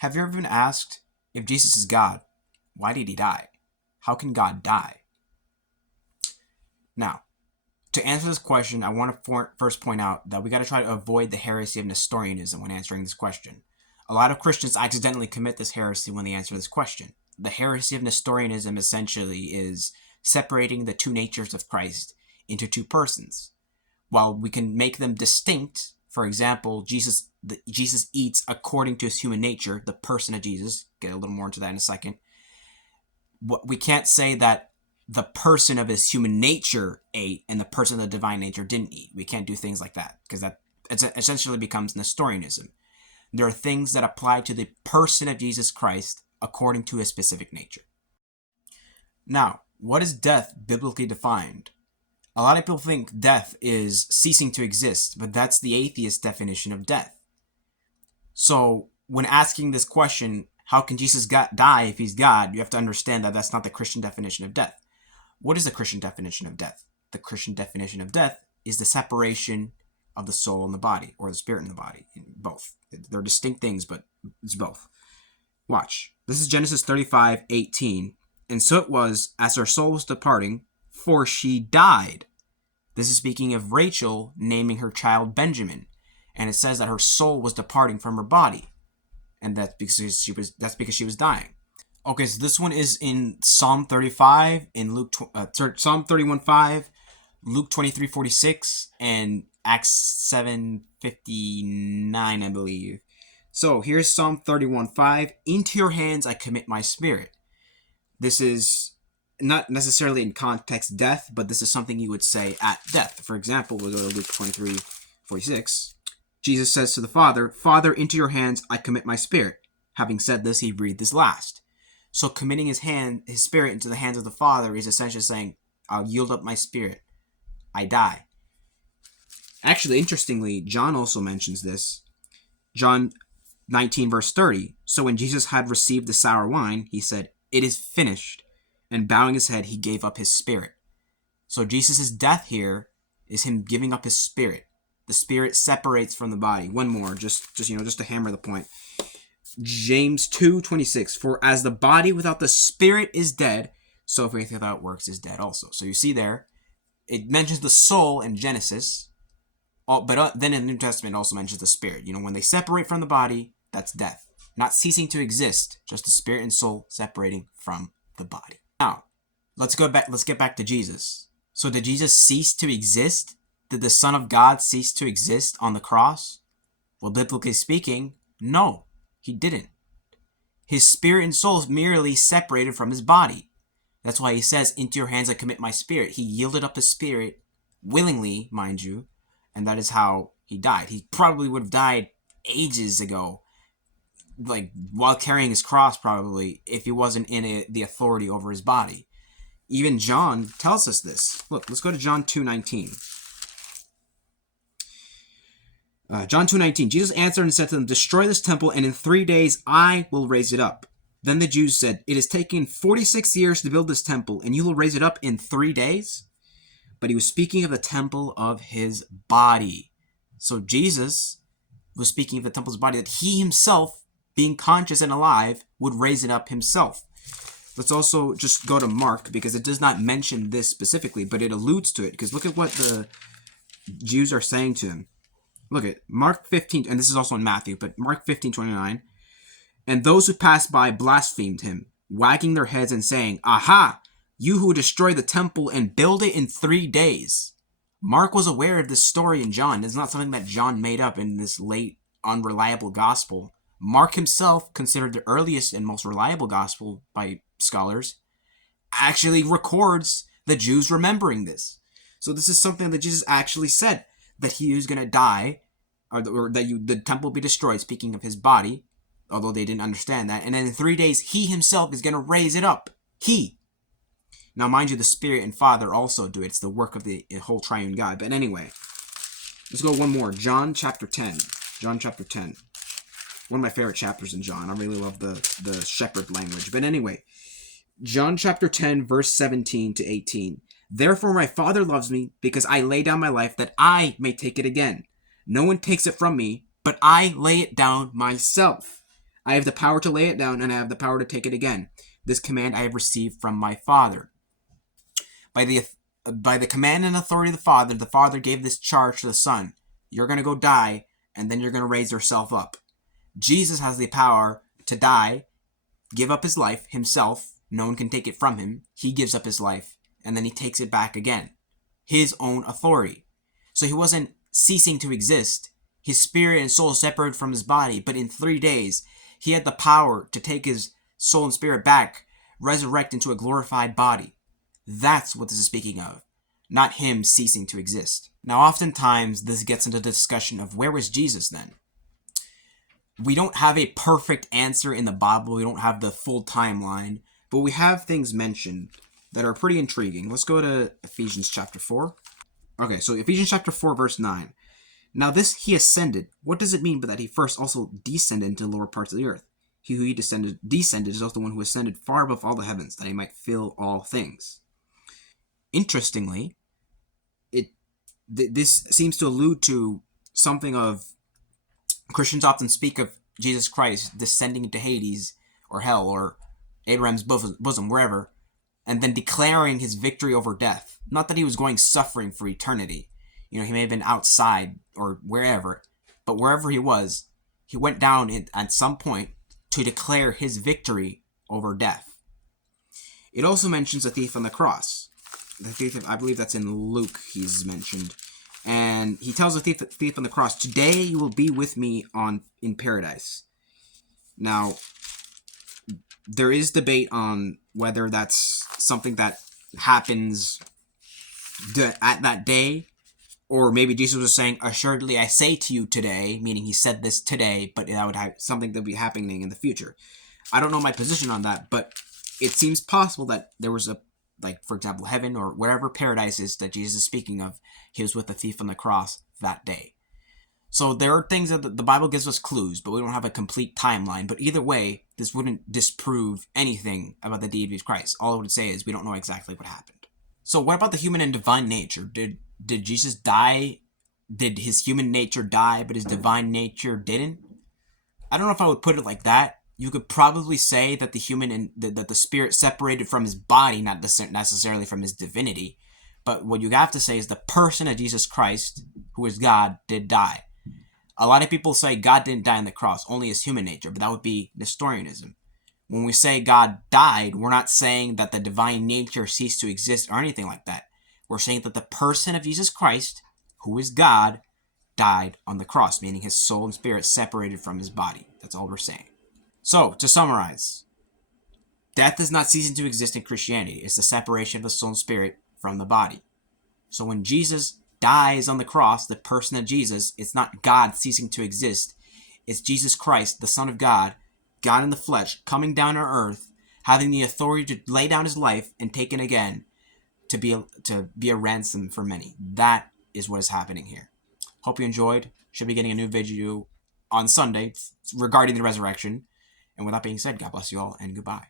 Have you ever been asked, if Jesus is God, why did he die? How can God die? Now, to answer this question, I want to first point out that we got to try to avoid the heresy of Nestorianism when answering this question. A lot of Christians accidentally commit this heresy when they answer this question. The heresy of Nestorianism essentially is separating the two natures of Christ into two persons. While we can make them distinct, for example, Jesus eats according to his human nature, the person of Jesus. Get a little more into that in a second. We can't say that the person of his human nature ate and the person of the divine nature didn't eat. We can't do things like that because that essentially becomes Nestorianism. There are things that apply to the person of Jesus Christ according to his specific nature. Now, what is death biblically defined? A lot of people think death is ceasing to exist, but that's the atheist definition of death. So, when asking this question, how can Jesus die if he's God, you have to understand that that's not the Christian definition of death. What is the Christian definition of death? The Christian definition of death is the separation of the soul and the body, or the spirit and the body. Both. They're distinct things, but it's both. Watch. This is Genesis 35:18. And so it was, as her soul was departing, for she died. This is speaking of Rachel naming her child Benjamin. And it says that her soul was departing from her body. And that's because she was dying. Okay, so this one is in Psalm 35, in Psalm 31:5, Luke 23:46, and Acts 7:59, I believe. So here's Psalm 31:5. Into your hands I commit my spirit. This is not necessarily in context death, but this is something you would say at death. For example, we'll go to Luke 23:46. Jesus says to the Father, Father, into your hands I commit my spirit. Having said this, he breathed his last. So committing his spirit into the hands of the Father is essentially saying, I'll yield up my spirit. I die. Actually, interestingly, John also mentions this. John 19 verse 30. So when Jesus had received the sour wine, he said, it is finished. And bowing his head, he gave up his spirit. So Jesus' death here is him giving up his spirit. The spirit separates from the body. One more, just to hammer the point. James 2:26. For as the body without the spirit is dead, so faith without works is dead also. So you see there, it mentions the soul in Genesis, but then in the New Testament it also mentions the spirit. When they separate from the body, that's death. Not ceasing to exist, just the spirit and soul separating from the body. Now, let's get back to Jesus. So did Jesus cease to exist? Did the Son of God cease to exist on the cross? Well, biblically speaking, no, he didn't. His spirit and soul merely separated from his body. That's why he says, into your hands I commit my spirit. He yielded up the spirit, willingly, mind you, and that is how he died. He probably would have died ages ago, like while carrying his cross probably, if he wasn't in the authority over his body. Even John tells us this. Look, let's go to John 2:19. John 2:19. Jesus answered and said to them, destroy this temple, and in 3 days I will raise it up. Then the Jews said, it has taken 46 years to build this temple, and you will raise it up in 3 days? But he was speaking of the temple of his body. So Jesus was speaking of the temple of his body, that he himself, being conscious and alive, would raise it up himself. Let's also just go to Mark, because it does not mention this specifically, but it alludes to it. Because look at what the Jews are saying to him. Look at Mark 15, and this is also in Matthew, but Mark 15:29. And those who passed by blasphemed him, wagging their heads and saying, aha, you who destroy the temple and build it in 3 days. Mark was aware of this story in John. It's not something that John made up in this late, unreliable gospel. Mark himself, considered the earliest and most reliable gospel by scholars, actually records the Jews remembering this. So this is something that Jesus actually said, that he was going to die, or that the temple will be destroyed, speaking of his body, although they didn't understand that. And then in 3 days, he himself is going to raise it up. He. Now, mind you, the Spirit and Father also do it. It's the work of the whole triune God. But anyway, let's go one more. John chapter 10. John chapter 10. One of my favorite chapters in John. I really love the shepherd language. But anyway, John chapter 10, verse 17 to 18. Therefore my Father loves me, because I lay down my life that I may take it again. No one takes it from me, but I lay it down myself. I have the power to lay it down, and I have the power to take it again. This command I have received from my Father. By the command and authority of the Father gave this charge to the Son. You're going to go die, and then you're going to raise yourself up. Jesus has the power to die, give up his life himself. No one can take it from him. He gives up his life, and then he takes it back again. His own authority. So he wasn't ceasing to exist. His spirit and soul separated from his body, but in 3 days, he had the power to take his soul and spirit back, resurrect into a glorified body. That's what this is speaking of, not him ceasing to exist. Now, oftentimes, this gets into the discussion of where was Jesus then? We don't have a perfect answer in the Bible. We don't have the full timeline, but we have things mentioned that are pretty intriguing. Let's go to Ephesians chapter 4. Okay, so Ephesians chapter 4, verse 9. Now this he ascended. What does it mean but that he first also descended into the lower parts of the earth? He who he descended is also the one who ascended far above all the heavens, that he might fill all things. Interestingly, this seems to allude to something of Christians often speak of Jesus Christ descending into Hades or hell or Abraham's bosom, wherever, and then declaring his victory over death. Not that he was going suffering for eternity. He may have been outside or wherever, but wherever he was, he went down at some point to declare his victory over death. It also mentions a thief on the cross. The thief, I believe that's in Luke, he's mentioned. And he tells the thief on the cross, "Today you will be with me in paradise." Now, there is debate on whether that's something that happens at that day, or maybe Jesus was saying, "Assuredly I say to you today," meaning he said this today, but that would have something that would be happening in the future. I don't know my position on that, but it seems possible that there was for example, heaven or wherever paradise is that Jesus is speaking of, he was with the thief on the cross that day. So there are things that the Bible gives us clues, but we don't have a complete timeline. But either way, this wouldn't disprove anything about the deity of Christ. All it would say is we don't know exactly what happened. So what about the human and divine nature? Did Jesus die? Did his human nature die, but his divine nature didn't? I don't know if I would put it like that. You could probably say that the human and that the spirit separated from his body, not necessarily from his divinity. But what you have to say is the person of Jesus Christ, who is God, did die. A lot of people say God didn't die on the cross, only his human nature, but that would be Nestorianism. When we say God died, we're not saying that the divine nature ceased to exist or anything like that. We're saying that the person of Jesus Christ, who is God, died on the cross, meaning his soul and spirit separated from his body. That's all we're saying. So, to summarize, death is not ceasing to exist in Christianity. It's the separation of the soul and spirit from the body. So when Jesus dies on the cross, the person of Jesus, it's not God ceasing to exist. It's Jesus Christ, the Son of God, God in the flesh, coming down to earth, having the authority to lay down his life and take it again to be a ransom for many. That is what is happening here. Hope you enjoyed. Should be getting a new video on Sunday regarding the resurrection. And with that being said, God bless you all and goodbye.